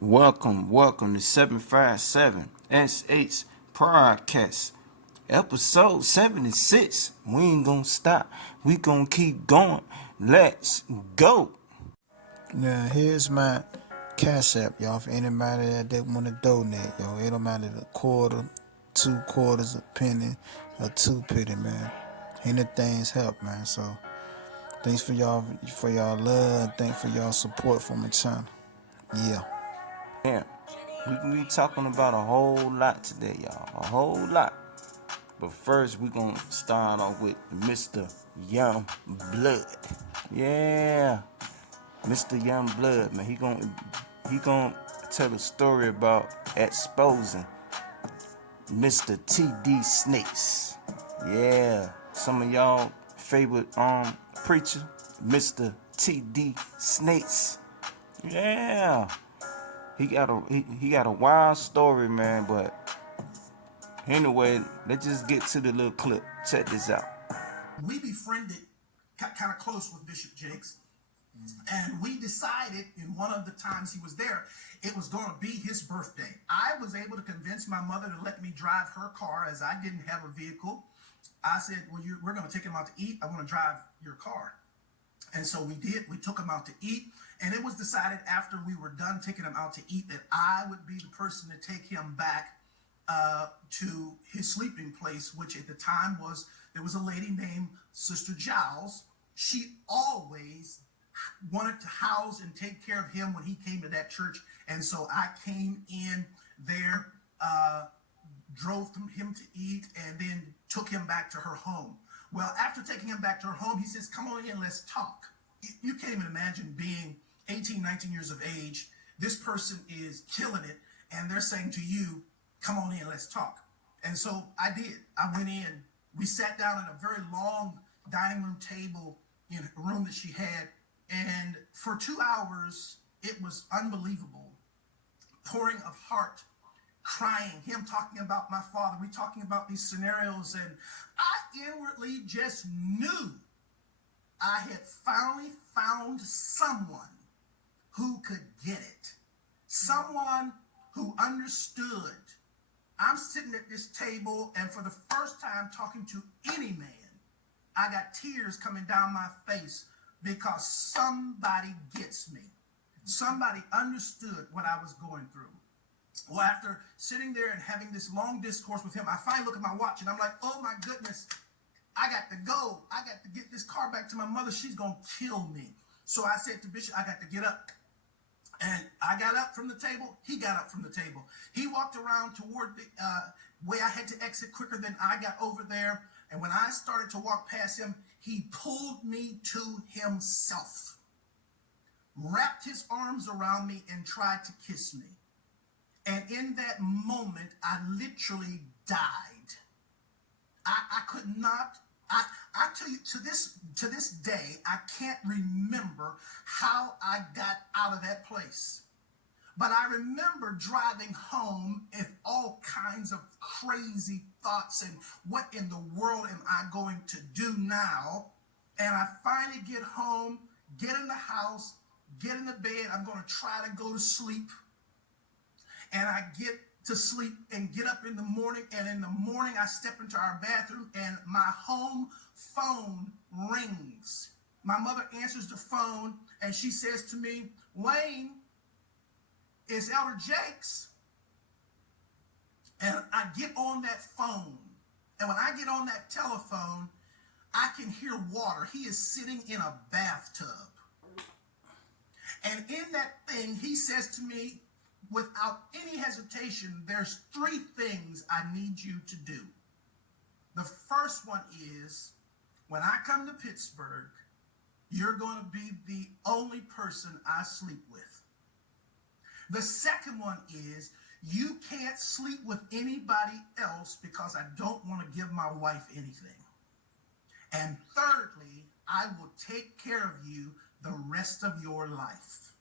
Welcome to 757 SH Podcast, episode 76. We ain't gonna stop. We gonna keep going. Let's go. Now here's my cash app, y'all. For anybody that want to donate, yo, it don't matter the quarter, 2 quarters, a penny, or 2 penny, man. Anything's help, man. So thanks for y'all love. Thanks for y'all support for my channel. Yeah. Yeah, we can be talking about a whole lot today, y'all. A whole lot. But first, we gonna start off with Mr. Youngblood. Yeah, Mr. Youngblood, man. He gonna tell a story about exposing Mr. T.D. Snakes. Yeah, some of y'all favorite preacher, Mr. T.D. Snakes. Yeah, he got a wild story, man. But anyway, let's just get to the little clip. Check this out. We befriended, kind of close with Bishop Jakes, and we decided in one of the times he was there, it was going to be his birthday. I was able to convince my mother to let me drive her car as I didn't have a vehicle. I said, well, we're going to take him out to eat. I want to drive your car. And so we did. We took him out to eat. And it was decided after we were done taking him out to eat that I would be the person to take him back to his sleeping place, which at the time there was a lady named Sister Giles. She always wanted to house and take care of him when he came to that church. And so I came in there, drove him to eat, and then took him back to her home. Well, after taking him back to her home, he says, come on in, let's talk. You can't even imagine being 18, 19 years of age. This person is killing it, and they're saying to you, come on in, let's talk. And so I did. I went in. We sat down at a very long dining room table in a room that she had, and for 2 hours, it was unbelievable. Pouring of heart, crying, him talking about my father, we talking about these scenarios, and I inwardly just knew I had finally found someone who could get it. Someone who understood. I'm sitting at this table, and for the first time talking to any man, I got tears coming down my face because somebody gets me. Somebody understood what I was going through. Well, after sitting there and having this long discourse with him, I finally look at my watch and I'm like, oh my goodness, I got to go. I got to get this car back to my mother. She's going to kill me. So I said to Bishop, I got to get up. And I got up from the table. He got up from the table. He walked around toward the way I had to exit quicker than I got over there. And when I started to walk past him, he pulled me to himself, wrapped his arms around me, and tried to kiss me. And in that moment, I literally died. I could not. I tell you, to this day, I can't remember how I got out of that place. But I remember driving home with all kinds of crazy thoughts and what in the world am I going to do now? And I finally get home, get in the house, get in the bed. I'm going to try to go to sleep. And I get to sleep and get up in the morning. And in the morning, I step into our bathroom and my home phone rings. My mother answers the phone and she says to me, Wayne, it's Elder Jakes. And I get on that phone. And when I get on that telephone, I can hear water. He is sitting in a bathtub. And in that thing, he says to me, without any hesitation, there's 3 things I need you to do. The first one is, when I come to Pittsburgh, you're going to be the only person I sleep with. The second one is, you can't sleep with anybody else because I don't want to give my wife anything. And thirdly, I will take care of you the rest of your life.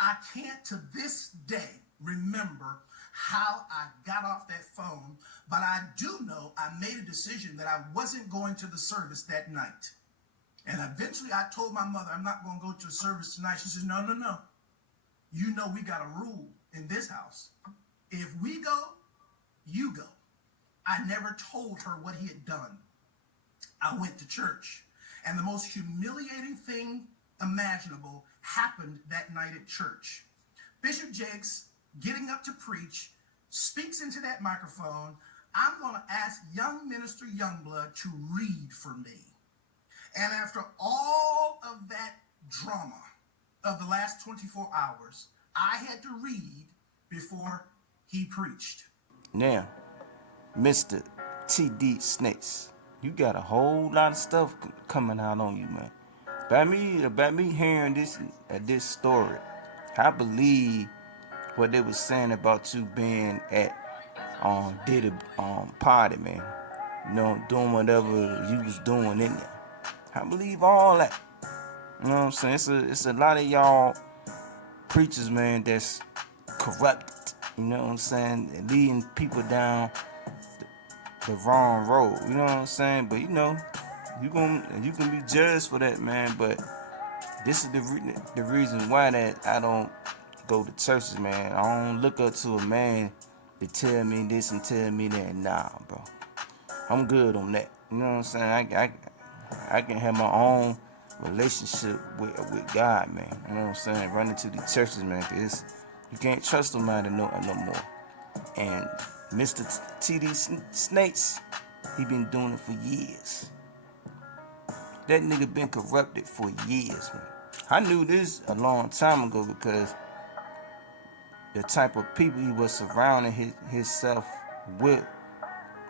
I can't to this day remember how I got off that phone, but I do know I made a decision that I wasn't going to the service that night. And eventually I told my mother, I'm not going to go to a service tonight. She says, no. You know we got a rule in this house. If we go, you go. I never told her what he had done. I went to church, and the most humiliating thing imaginable happened that night at church. Bishop Jakes, getting up to preach, speaks into that microphone. I'm going to ask young minister Youngblood to read for me. And after all of that drama of the last 24 hours, I had to read before he preached. Now, Mr. TD Snakes, you got a whole lot of stuff coming out on you, man. About me hearing this story, I believe what they was saying about you being at Diddy party, man. You know, doing whatever you was doing in there. I believe all that. You know what I'm saying? It's a lot of y'all preachers, man, that's corrupt. You know what I'm saying? Leading people down the wrong road. You know what I'm saying? But you know, you can be judged for that, man. But this is the reason why that I don't go to churches, man. I don't look up to a man to tell me this and tell me that. Nah, bro. I'm good on that. You know what I'm saying? I can have my own relationship with God, man. You know what I'm saying? Running to the churches, man. Cause you can't trust nobody no more. And Mr. TD Snakes, he been doing it for years. That nigga been corrupted for years, man. I knew this a long time ago because the type of people he was surrounding himself with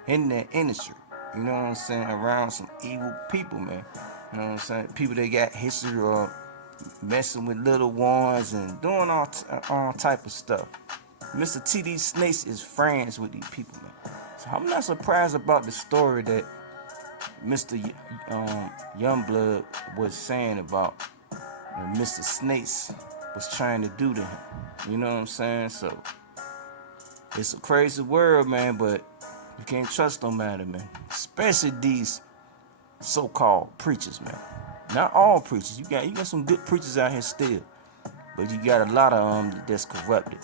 in that industry. You know what I'm saying? Around some evil people, man. You know what I'm saying? People that got history of messing with little ones and doing all type of stuff. Mr. TD Snakes is friends with these people, man. So I'm not surprised about the story that Mr. Youngblood was saying about Mr. Snakes was trying to do to him. You know what I'm saying? So it's a crazy world, man, but you can't trust no matter, man. Especially these so-called preachers, man. Not all preachers. You got some good preachers out here still, but you got a lot of them that's corrupted.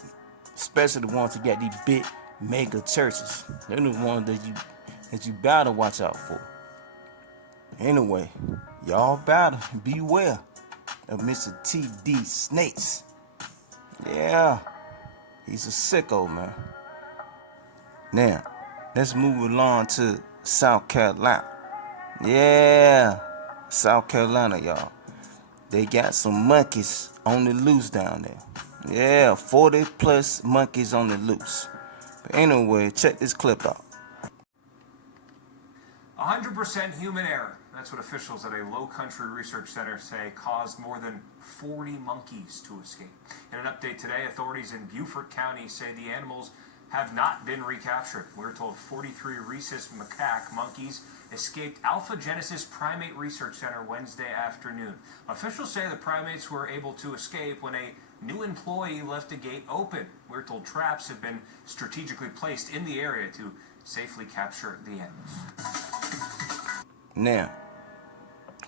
Especially the ones that got these big mega churches. They're the ones that you better watch out for. Anyway, y'all better beware of Mr. TD Snakes. Yeah, he's a sicko, man. Now, let's move along to South Carolina. Yeah, South Carolina, y'all. They got some monkeys on the loose down there. Yeah, 40 plus monkeys on the loose. But anyway, check this clip out. 100% human error. That's what officials at a low country research center say caused more than 40 monkeys to escape. In an update today, authorities in Beaufort County say the animals have not been recaptured. We're told 43 rhesus macaque monkeys escaped Alpha Genesis Primate Research Center Wednesday afternoon. Officials say the primates were able to escape when a new employee left a gate open. We're told traps have been strategically placed in the area to safely capture the animals. Now,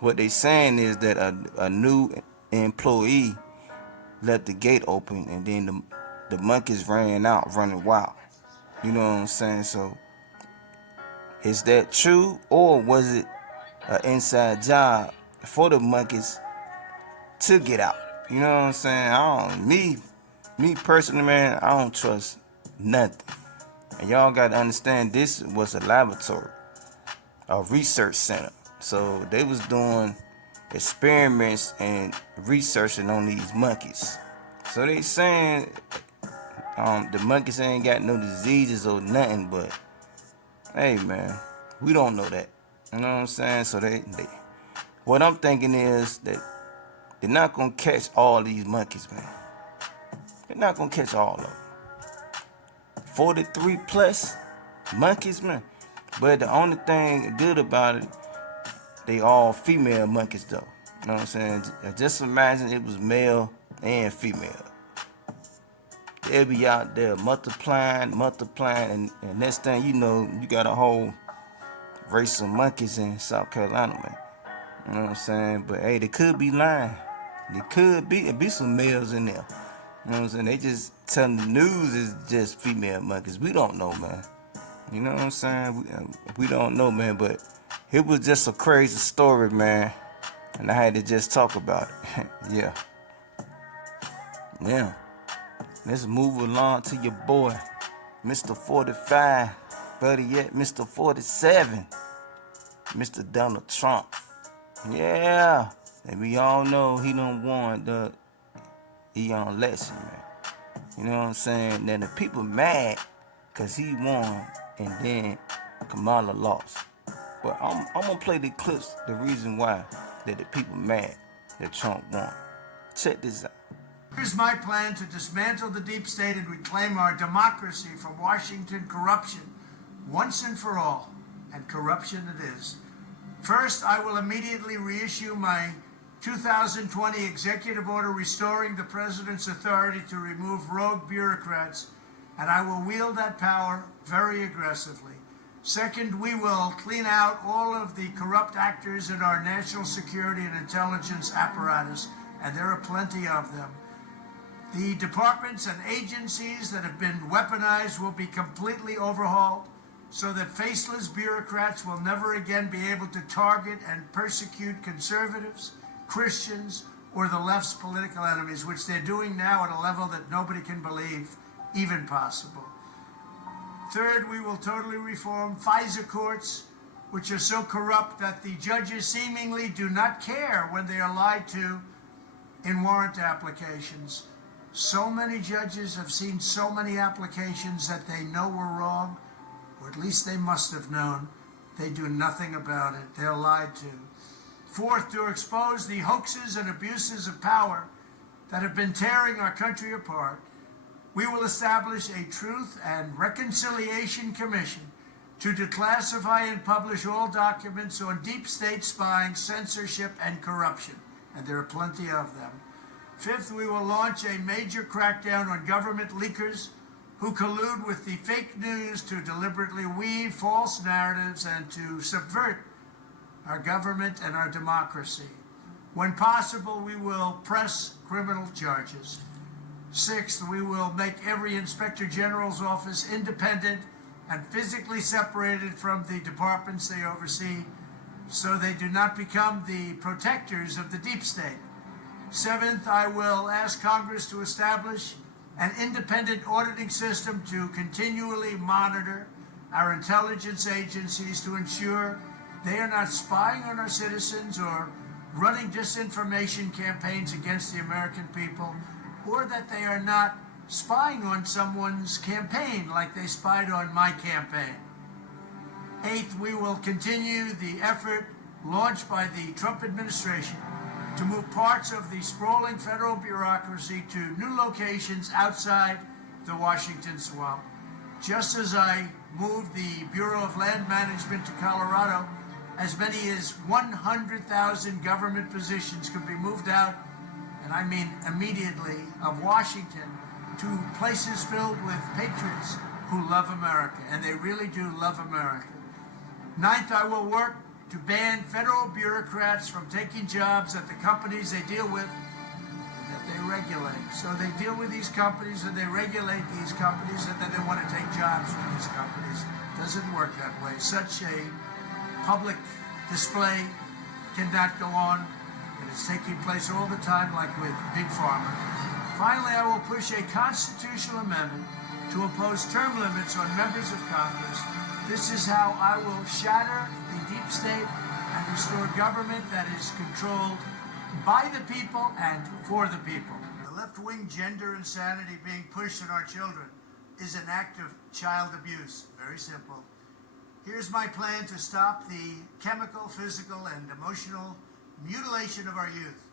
what they saying is that a new employee left the gate open and then the monkeys ran out running wild. You know what I'm saying? So is that true, or was it an inside job for the monkeys to get out? You know what I'm saying? Me personally, man, I don't trust nothing. And y'all gotta understand, this was a laboratory, a research center. So they was doing experiments and researching on these monkeys. So they saying the monkeys ain't got no diseases or nothing, but hey, man, we don't know that. You know what I'm saying? So they what I'm thinking is that they're not gonna catch all these monkeys, man. They're not gonna catch all of them. 43 plus monkeys, man. But the only thing good about it, they all female monkeys, though. You know what I'm saying? Just imagine it was male and female. They'll be out there multiplying, and next thing you know, you got a whole race of monkeys in South Carolina, man. You know what I'm saying? But hey, they could be lying. There could be some males in there. You know what I'm saying? They just telling the news is just female monkeys. We don't know, man. You know what I'm saying? We don't know, man. But it was just a crazy story, man. And I had to just talk about it. Yeah. Yeah. Let's move along to your boy, Mr. 45. Better yet, Mr. 47. Mr. Donald Trump. Yeah. And we all know he done won the election, man. You know what I'm saying? Now the people mad because he won and then Kamala lost. But I'm gonna play the clips, the reason why that the people mad that Trump won. Check this out. Here's my plan to dismantle the deep state and reclaim our democracy from Washington corruption once and for all. And corruption it is. First, I will immediately reissue my 2020 executive order restoring the president's authority to remove rogue bureaucrats, and I will wield that power very aggressively. Second, we will clean out all of the corrupt actors in our national security and intelligence apparatus, and there are plenty of them. The departments and agencies that have been weaponized will be completely overhauled so that faceless bureaucrats will never again be able to target and persecute conservatives, Christians, or the left's political enemies, which they're doing now at a level that nobody can believe even possible. Third, we will totally reform FISA courts, which are so corrupt that the judges seemingly do not care when they are lied to in warrant applications. So many judges have seen so many applications that they know were wrong, or at least they must have known. They do nothing about it. They're lied to. Fourth, to expose the hoaxes and abuses of power that have been tearing our country apart, we will establish a Truth and Reconciliation Commission to declassify and publish all documents on deep state spying, censorship, and corruption. And there are plenty of them. Fifth, we will launch a major crackdown on government leakers who collude with the fake news to deliberately weave false narratives and to subvert our government and our democracy. When possible, we will press criminal charges. Sixth, we will make every Inspector General's office independent and physically separated from the departments they oversee so they do not become the protectors of the deep state. Seventh, I will ask Congress to establish an independent auditing system to continually monitor our intelligence agencies to ensure they are not spying on our citizens or running disinformation campaigns against the American people, or that they are not spying on someone's campaign like they spied on my campaign. Eighth, we will continue the effort launched by the Trump administration to move parts of the sprawling federal bureaucracy to new locations outside the Washington swamp. Just as I moved the Bureau of Land Management to Colorado, as many as 100,000 government positions could be moved out, and I mean immediately, of Washington to places filled with patriots who love America, and they really do love America. Ninth, I will work to ban federal bureaucrats from taking jobs at the companies they deal with and that they regulate. So they deal with these companies and they regulate these companies, and then they want to take jobs from these companies. It doesn't work that way. Such a public display cannot go on, and it's taking place all the time, like with Big Pharma. Finally, I will push a constitutional amendment to impose term limits on members of Congress. This is how I will shatter the deep state and restore government that is controlled by the people and for the people. The left-wing gender insanity being pushed on our children is an act of child abuse. Very simple. Here's my plan to stop the chemical, physical, and emotional mutilation of our youth.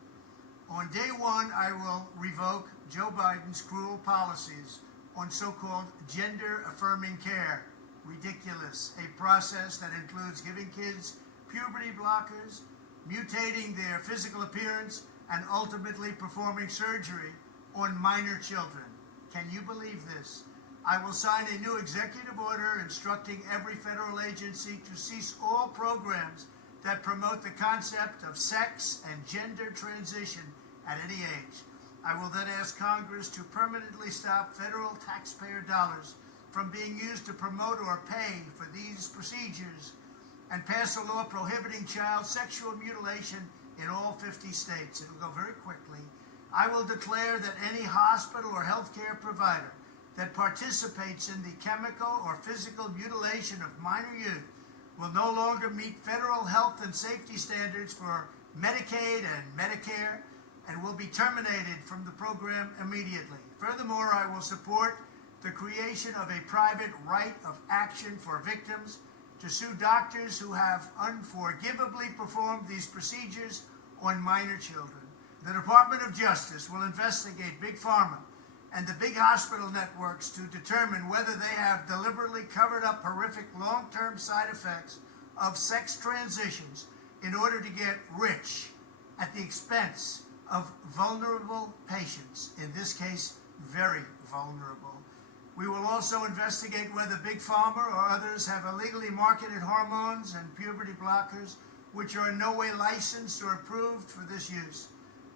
On day one, I will revoke Joe Biden's cruel policies on so-called gender-affirming care. Ridiculous. A process that includes giving kids puberty blockers, mutating their physical appearance, and ultimately performing surgery on minor children. Can you believe this? I will sign a new executive order instructing every federal agency to cease all programs that promote the concept of sex and gender transition at any age. I will then ask Congress to permanently stop federal taxpayer dollars from being used to promote or pay for these procedures and pass a law prohibiting child sexual mutilation in all 50 states. It'll go very quickly. I will declare that any hospital or healthcare provider that participates in the chemical or physical mutilation of minor youth will no longer meet federal health and safety standards for Medicaid and Medicare and will be terminated from the program immediately. Furthermore, I will support the creation of a private right of action for victims to sue doctors who have unforgivably performed these procedures on minor children. The Department of Justice will investigate Big Pharma and the big hospital networks to determine whether they have deliberately covered up horrific long-term side effects of sex transitions in order to get rich at the expense of vulnerable patients, in this case, very vulnerable. We will also investigate whether Big Pharma or others have illegally marketed hormones and puberty blockers which are in no way licensed or approved for this use.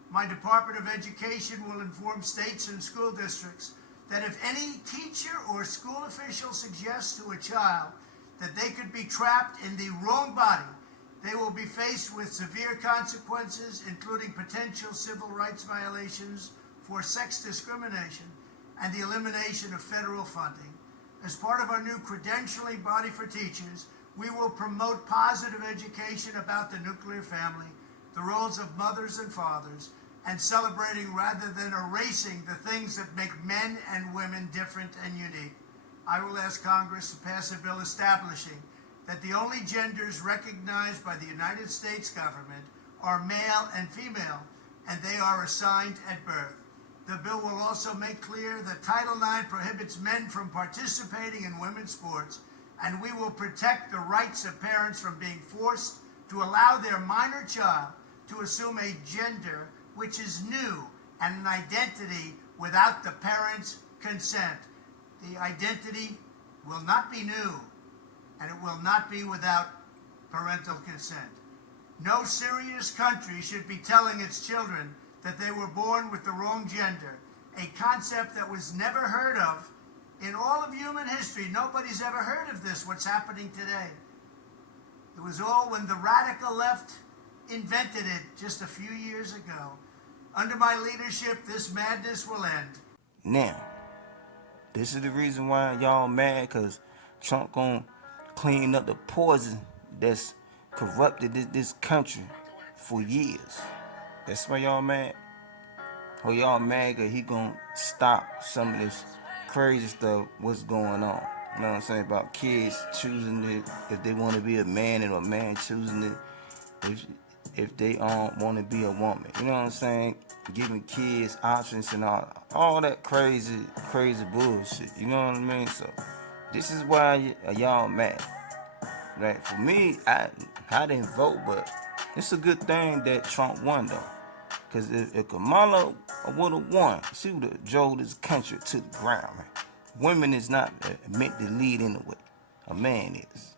My Department of Education will inform states and school districts that if any teacher or school official suggests to a child that they could be trapped in the wrong body, they will be faced with severe consequences, including potential civil rights violations for sex discrimination and the elimination of federal funding. As part of our new credentialing body for teachers, we will promote positive education about the nuclear family, the roles of mothers and fathers, and celebrating rather than erasing the things that make men and women different and unique. I will ask Congress to pass a bill establishing that the only genders recognized by the United States government are male and female, and they are assigned at birth. The bill will also make clear that Title IX prohibits men from participating in women's sports, and we will protect the rights of parents from being forced to allow their minor child to assume a gender which is new and an identity without the parents' consent. The identity will not be new, and it will not be without parental consent. No serious country should be telling its children that they were born with the wrong gender, a concept that was never heard of in all of human history. Nobody's ever heard of this, what's happening today. It was all when the radical left invented it just a few years ago. Under my leadership, this madness will end. Now, this is the reason why y'all mad, because Trump gonna clean up the poison that's corrupted this country for years. That's why y'all mad. Or y'all mad because he gonna stop some of this crazy stuff what's going on. You know what I'm saying? About kids choosing it, if they want to be a man, and a man choosing it if they want to be a woman. You know what I'm saying? Giving kids options and all that crazy bullshit. You know what I mean? So this is why y'all mad. Like, for me, I didn't vote, but it's a good thing that Trump won though. Because if Kamala would have won, she would have drove this country to the ground, man. Women is not meant to lead anyway. A man is.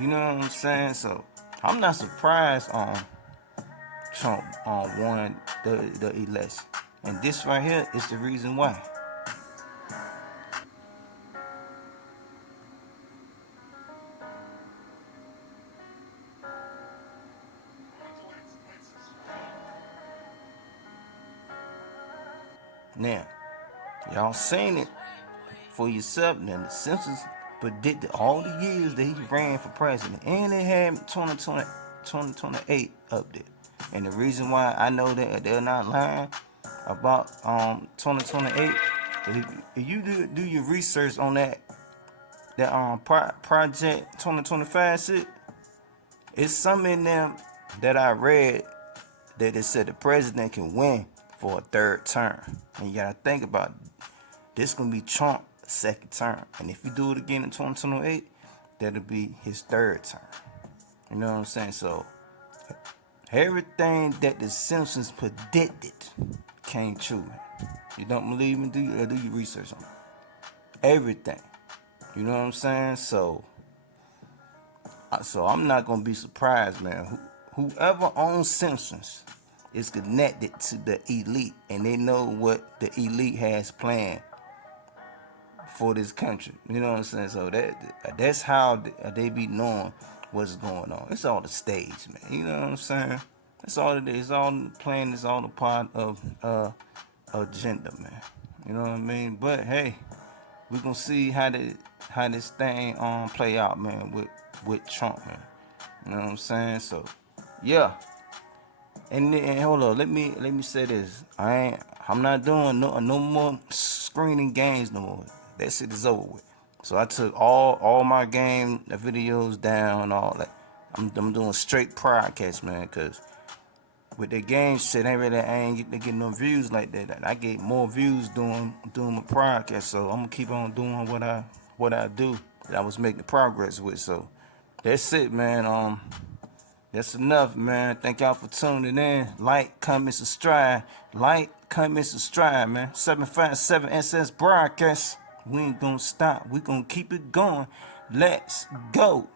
You know what I'm saying? So I'm not surprised Trump won the election. And this right here is the reason why. Now, y'all seen it for yourself. Now, the Simpsons predicted all the years that he ran for president, and they had 2028 up there. And the reason why I know that they're not lying about 2028, if you do your research on that Project 2025 shit, it's some in them that I read that it said the president can win for a third term. And you gotta think about it. This gonna be Trump's second term. And if you do it again in 2028, that'll be his third term. You know what I'm saying? So everything that the Simpsons predicted came true, man. You don't believe me? Do your research on it. Everything. You know what I'm saying? So I'm not gonna be surprised, man. Whoever owns Simpsons, is connected to the elite, and they know what the elite has planned for this country. You know what I'm saying? So that's how they be knowing what's going on. It's all the stage, man. You know what I'm saying? That's all it is. It's all the plan. It's all a part of agenda, man. You know what I mean? But hey, we gonna see how this thing play out, man, with Trump, man. You know what I'm saying? So yeah. And hold on, let me say this. I'm not doing no more screening games no more. That shit is over with. So I took all my game videos down and all that. I'm doing straight podcast, man, cause with the game shit, I ain't getting no views like that. I get more views doing my podcast, so I'm gonna keep on doing what I do that I was making progress with. So that's it, man. That's enough, man. Thank y'all for tuning in. Like, comment, subscribe. Like, comment, subscribe, man. 757 SS Broadcast. We ain't gonna stop. We gonna keep it going. Let's go.